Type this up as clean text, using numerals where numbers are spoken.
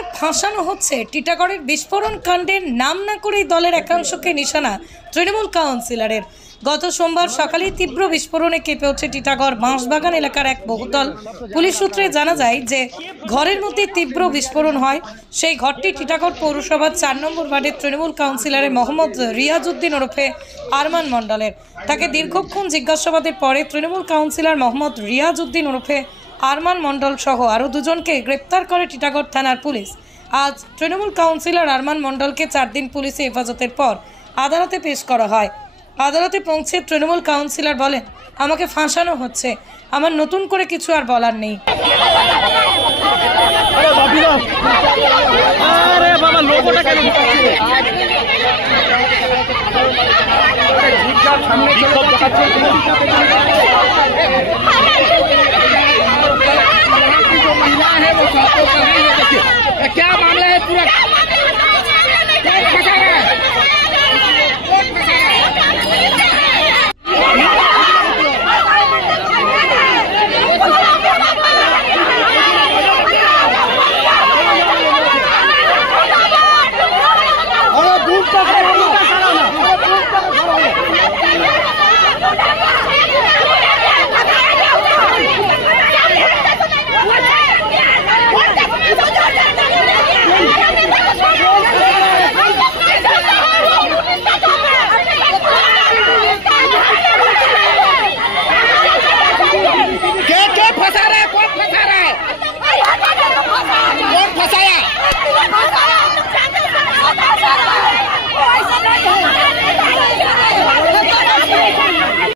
আমাকে ফাঁসানো হচ্ছে। টিটাগড়ের বিস্ফোরণ কাণ্ডের নাম না করেই দলের একাংশকে নিশানা তৃণমূল কাউন্সিলরের। গত সোমবার সকালে তীব্র বিস্ফোরণে কেঁপে ওঠে টিটাগড় বাঁশবাগান এলাকার এক বহুতল। পুলিশ সূত্রে জানা যায় যে ঘরের মধ্যে তীব্র বিস্ফোরণ হয়। সেই ঘরটি টিটাগড় পৌরসভার 4 নম্বর ওয়ার্ডের তৃণমূল কাউন্সিলরের মোহাম্মদ রিয়াজউদ্দিন ওরফে আরমান মণ্ডলের। তাকে দীর্ঘক্ষণ জিজ্ঞাসাবাদের পরে তৃণমূল কাউন্সিলর মোহাম্মদ রিয়াজউদ্দিন ওরফে আরমান মণ্ডল সহ আরও দুজনকে গ্রেপ্তার করে টিটাগড় থানার পুলিশ। আজ তৃণমূল কাউন্সিলর আরমান মণ্ডলকে 4 দিন পুলিশে হেফাজতের পর আদালতে পেশ করা হয়। আদালতে পৌঁছে তৃণমূল কাউন্সিলর বলেন, আমাকে ফাঁসানো হচ্ছে, আমার নতুন করে কিছু আর বলার নেই। क्या मामला है पूरा?